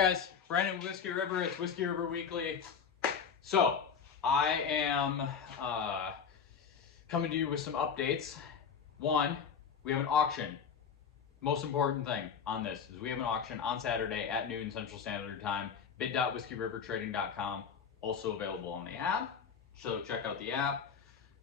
Hey guys, Brandon with Whiskey River. It's Whiskey River Weekly. So I am coming to you with some updates. One, we have an auction. Most important thing on this is we have an auction on Saturday at noon Central Standard Time. bid.whiskeyrivertrading.com, also available on the app. So check out the app,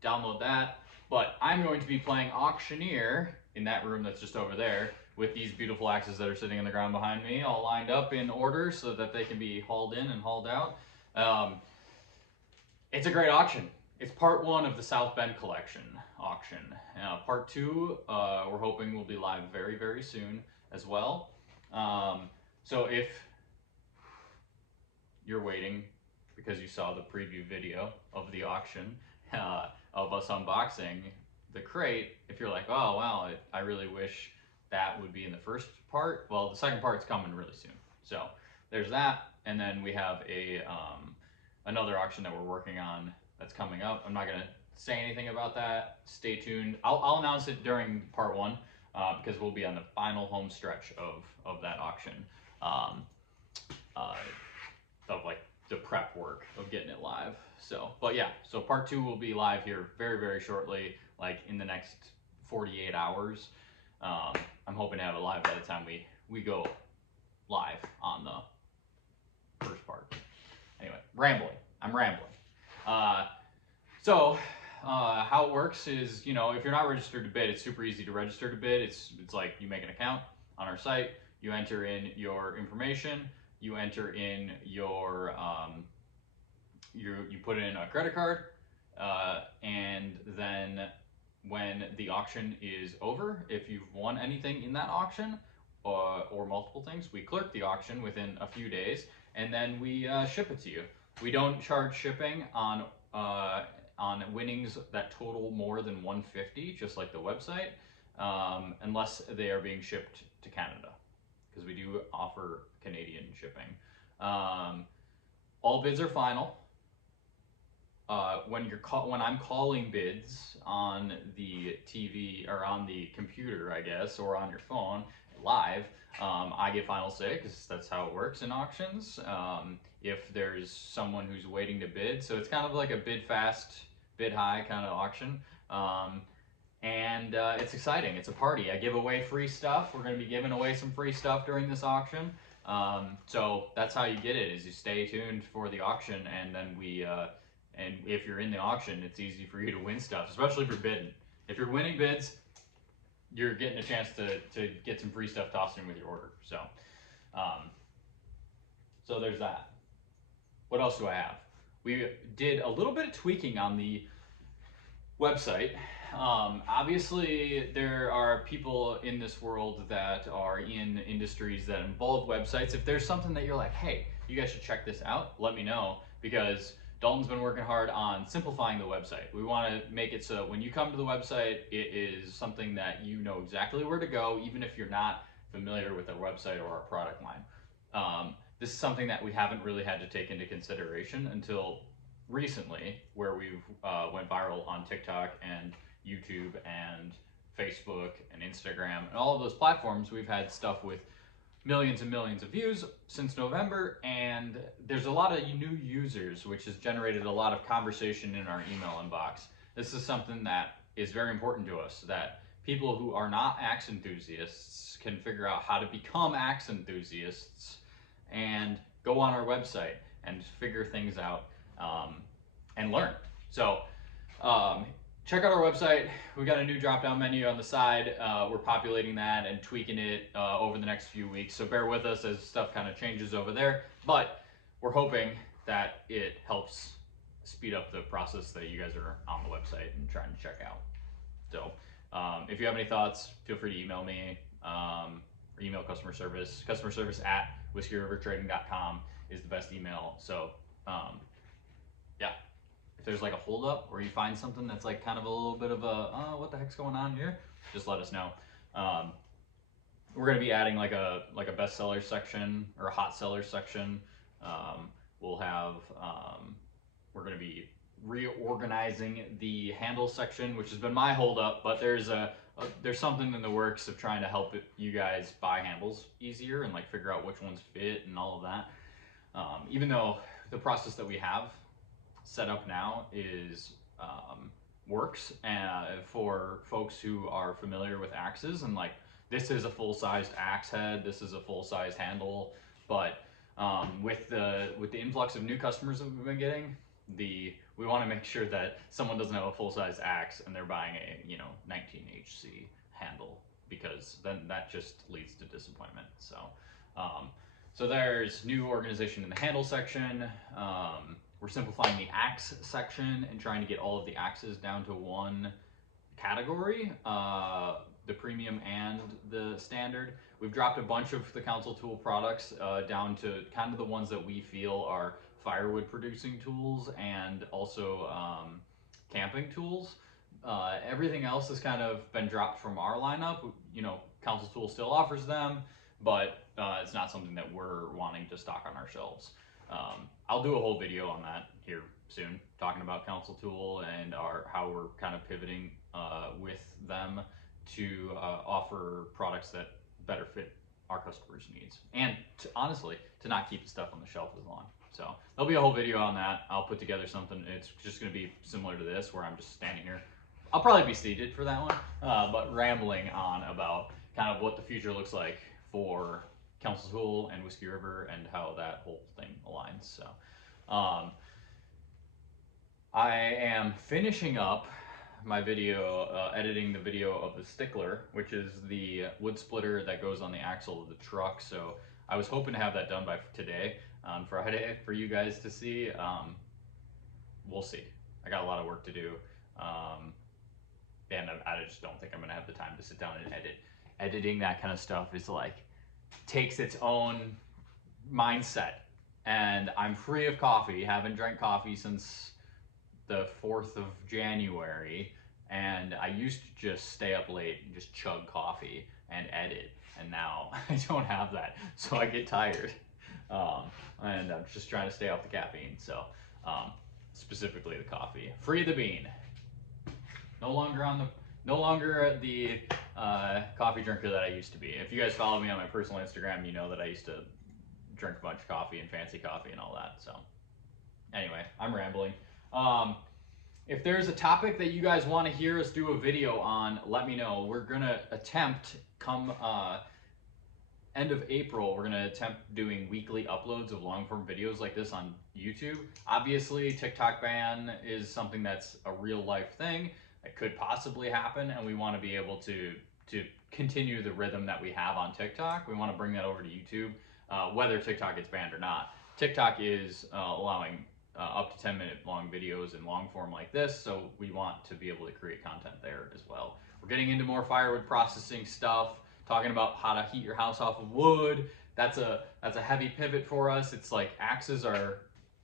download that. But I'm going to be playing auctioneer in that room that's just over there, with these beautiful axes that are sitting in the ground behind me, all lined up in order so that they can be hauled in and hauled out. It's a great auction. It's part one of the South Bend collection auction. Part two, we're hoping will be live very, very soon as well. So if you're waiting because you saw the preview video of the auction, of us unboxing the crate, if you're like, oh wow, I really wish that would be in the first part, well, the second part's coming really soon. So there's that, and then we have a another auction that we're working on that's coming up. I'm not gonna say anything about that. Stay tuned. I'll announce it during part one, because we'll be on the final home stretch of that auction, of like the prep work of getting it live. So, but yeah, so part two will be live here very, very shortly, like in the next 48 hours. I'm hoping to have it live by the time we go live on the first part. Anyway, rambling. I'm rambling. So how it works is, if you're not registered to bid, it's super easy to register to bid. It's like you make an account on our site, you enter in your information, you enter in your you put in a credit card, and then when the auction is over, if you've won anything in that auction, or multiple things, we clerk the auction within a few days, and then we ship it to you. We don't charge shipping on winnings that total more than 150, just like the website, unless they are being shipped to Canada, because we do offer Canadian shipping. All bids are final. When I'm calling bids on the TV or on the computer, I guess, or on your phone live, I get final say, because that's how it works in auctions. If there's someone who's waiting to bid, so it's kind of like a bid fast, bid high kind of auction. And it's exciting. It's a party. I give away free stuff. We're going to be giving away some free stuff during this auction. So that's how you get it, is you stay tuned for the auction, and then and if you're in the auction, it's easy for you to win stuff, especially if you're bidding. If you're winning bids, you're getting a chance to get some free stuff tossed in with your order. So, so there's that. What else do I have? We did a little bit of tweaking on the website. Obviously, there are people in this world that are in industries that involve websites. If there's something that you're like, hey, you guys should check this out, let me know, because Dalton's been working hard on simplifying the website. We want to make it so when you come to the website, it is something that you know exactly where to go, even if you're not familiar with our website or our product line. This is something that we haven't really had to take into consideration until recently, where we've went viral on TikTok and YouTube and Facebook and Instagram and all of those platforms. We've had stuff with millions and millions of views since November, and there's a lot of new users, which has generated a lot of conversation in our email inbox. This is something that is very important to us, that people who are not axe enthusiasts can figure out how to become axe enthusiasts and go on our website and figure things out, and learn. So check out our website. We got a new drop-down menu on the side. We're populating that and tweaking it over the next few weeks. So bear with us as stuff kind of changes over there. But we're hoping that it helps speed up the process that you guys are on the website and trying to check out. So if you have any thoughts, feel free to email me, or email customer service. Customer service at whiskeyrivertrading.com is the best email. So yeah. If there's like a holdup, or you find something that's like kind of a little bit of a, what the heck's going on here, just let us know. We're going to be adding like a bestseller section or a hot seller section. We'll have, we're going to be reorganizing the handle section, which has been my holdup, but there's a there's something in the works of trying to help you guys buy handles easier and like figure out which ones fit and all of that. Even though the process that we have set up now is works for folks who are familiar with axes, and like this is a full-sized axe head, this is a full-size handle, but with the influx of new customers that we've been getting, we want to make sure that someone doesn't have a full-size axe and they're buying a 19HC handle, because then that just leads to disappointment. So so there's new organization in the handle section. We're simplifying the axe section and trying to get all of the axes down to one category, the premium and the standard. We've dropped a bunch of the Council Tool products down to kind of the ones that we feel are firewood producing tools and also camping tools. Everything else has kind of been dropped from our lineup. Council Tool still offers them, but it's not something that we're wanting to stock on our shelves. I'll do a whole video on that here soon, talking about Council Tool and how we're kind of pivoting with them to offer products that better fit our customers' needs, and honestly, to not keep the stuff on the shelf as long. So there'll be a whole video on that. I'll put together something. It's just going to be similar to this, where I'm just standing here. I'll probably be seated for that one, but rambling on about kind of what the future looks like for Council Tool and Whiskey River and how that whole thing aligns. So I am finishing up my video, editing the video of the Stickler, which is the wood splitter that goes on the axle of the truck. So I was hoping to have that done by today, on Friday, for you guys to see. We'll see. I got a lot of work to do, and I just don't think I'm gonna have the time to sit down and edit. Editing that kind of stuff is like, takes its own mindset, and I'm free of coffee, haven't drank coffee since the 4th of January, and I used to just stay up late and just chug coffee and edit, and now I don't have that, so I get tired, and I'm just trying to stay off the caffeine. So specifically the coffee, free of the bean, no longer the coffee drinker that I used to be. If you guys follow me on my personal Instagram, you know that I used to drink a bunch of coffee and fancy coffee and all that. So anyway, I'm rambling. If there's a topic that you guys want to hear us do a video on, let me know. We're gonna attempt, come end of April, we're gonna attempt doing weekly uploads of long form videos like this on YouTube. Obviously, TikTok ban is something that's a real life thing. It could possibly happen, and we want to be able to continue the rhythm that we have on TikTok. We want to bring that over to YouTube, whether TikTok gets banned or not. TikTok is allowing up to 10-minute long videos in long form like this, so we want to be able to create content there as well. We're getting into more firewood processing stuff, talking about how to heat your house off of wood. That's a heavy pivot for us. It's like axes are,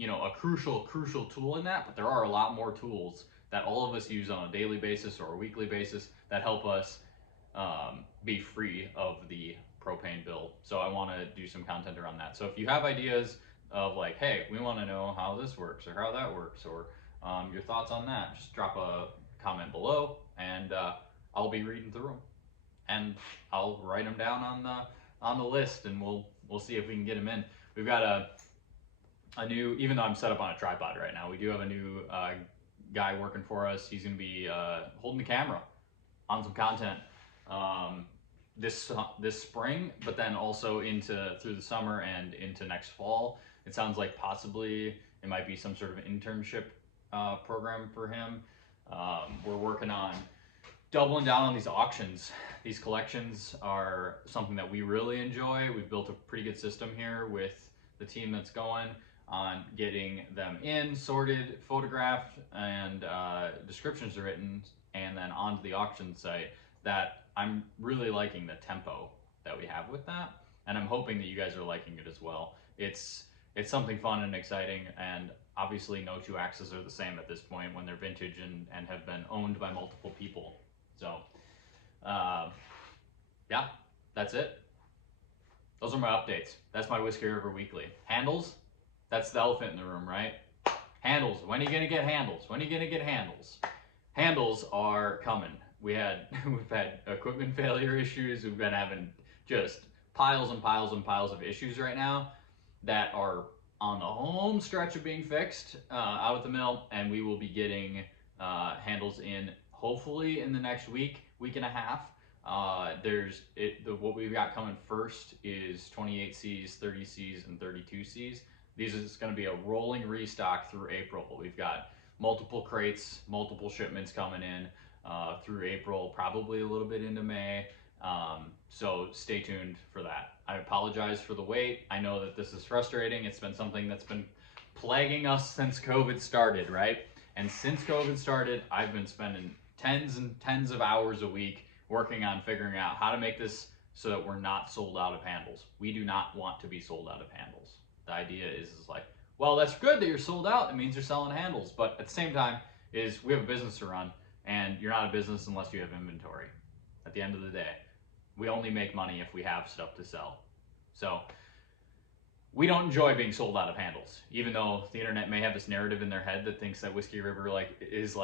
a crucial tool in that, but there are a lot more tools that all of us use on a daily basis or a weekly basis that help us be free of the propane bill. So I want to do some content around that. So if you have ideas of like, hey, we want to know how this works or how that works, or your thoughts on that, just drop a comment below, and I'll be reading through them, and I'll write them down on the list, and we'll see if we can get them in. We've got a new, even though I'm set up on a tripod right now, we do have a new guy working for us. He's going to be holding the camera on some content this spring, but then also through the summer and into next fall. It sounds like possibly it might be some sort of internship program for him. We're working on doubling down on these auctions. These collections are something that we really enjoy. We've built a pretty good system here with the team that's going on getting them in, sorted, photographed, and descriptions are written, and then onto the auction site. That I'm really liking the tempo that we have with that, and I'm hoping that you guys are liking it as well. It's something fun and exciting, and obviously no two axes are the same at this point when they're vintage and have been owned by multiple people. So yeah, that's it. Those are my updates. That's my Whiskey River Weekly. Handles, that's the elephant in the room, right? Handles, when are you gonna get handles? When are you gonna get handles? Handles are coming. we've had equipment failure issues. We've been having just piles and piles and piles of issues right now that are on the home stretch of being fixed out at the mill, and we will be getting handles in hopefully in the next week and a half. What we've got coming first is 28Cs, 30Cs, and 32Cs. These is going to be a rolling restock through April. We've got multiple crates, multiple shipments coming in through April, probably a little bit into May. So stay tuned for that. I apologize for the wait. I know that this is frustrating. It's been something that's been plaguing us since COVID started, right? And since COVID started, I've been spending tens and tens of hours a week working on figuring out how to make this so that we're not sold out of handles. We do not want to be sold out of handles. The idea is like, well, that's good that you're sold out. It means you're selling handles. But at the same time is we have a business to run, and you're not a business unless you have inventory. At the end of the day, we only make money if we have stuff to sell. So we don't enjoy being sold out of handles, even though the internet may have this narrative in their head that thinks that Whiskey River is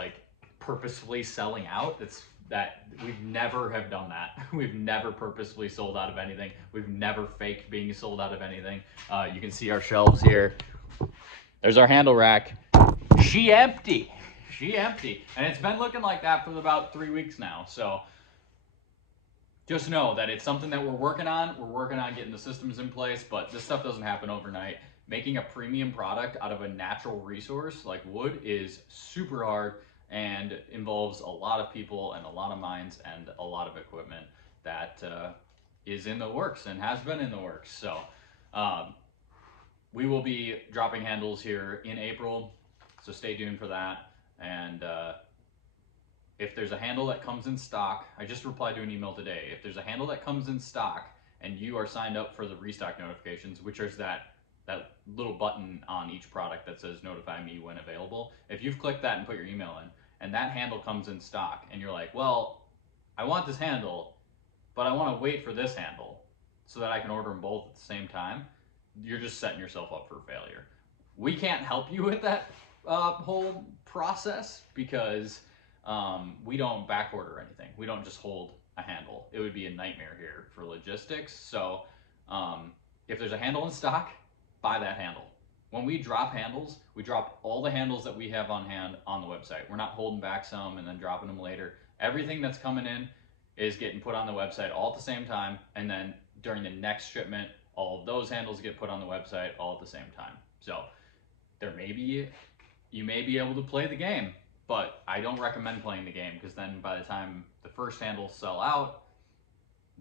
purposefully selling out. That we've never have done that. We've never purposefully sold out of anything. We've never faked being sold out of anything. You can see our shelves here. There's our handle rack. She empty. And it's been looking like that for about 3 weeks now. So just know that it's something that we're working on. We're working on getting the systems in place, but this stuff doesn't happen overnight. Making a premium product out of a natural resource like wood is super hard and involves a lot of people and a lot of minds and a lot of equipment that is in the works and has been in the works. So we will be dropping handles here in April, so stay tuned for that. And if there's a handle that comes in stock, I just replied to an email today. If there's a handle that comes in stock and you are signed up for the restock notifications, which is that little button on each product that says notify me when available. If you've clicked that and put your email in, and that handle comes in stock, and you're like, well, I want this handle, but I want to wait for this handle so that I can order them both at the same time, you're just setting yourself up for failure. We can't help you with that whole process because we don't back order anything. We don't just hold a handle. It would be a nightmare here for logistics. So if there's a handle in stock, buy that handle. When we drop handles, we drop all the handles that we have on hand on the website. We're not holding back some and then dropping them later. Everything that's coming in is getting put on the website all at the same time, and then during the next shipment, all of those handles get put on the website all at the same time. So you may be able to play the game, but I don't recommend playing the game, because then by the time the first handles sell out,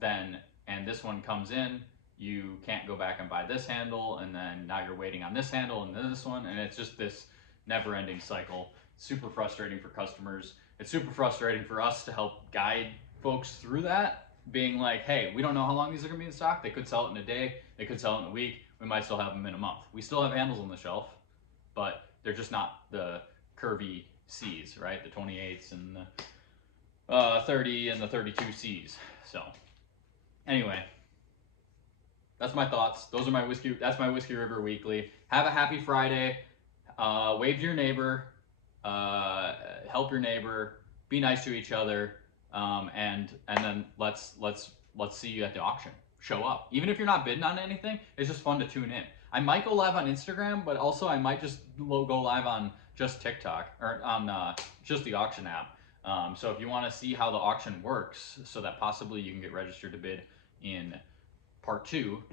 and this one comes in, you can't go back and buy this handle, and then now you're waiting on this handle and then this one, and it's just this never-ending cycle. Super frustrating for customers. It's super frustrating for us to help guide folks through that, being like, hey, we don't know how long these are gonna be in stock. They could sell it in a day, they could sell it in a week, we might still have them in a month. We still have handles on the shelf, but they're just not the curvy C's, right? The 28s and the 30 and the 32 C's. So anyway, that's my thoughts. That's my Whiskey River Weekly. Have a happy Friday. Wave to your neighbor. Help your neighbor. Be nice to each other. And then let's see you at the auction. Show up. Even if you're not bidding on anything, it's just fun to tune in. I might go live on Instagram, but also I might just go live on just TikTok or on just the auction app. So if you want to see how the auction works, so that possibly you can get registered to bid in Part 2,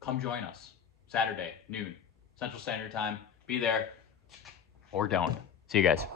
come join us. Saturday, noon, Central Standard Time. Be there or don't. See you guys.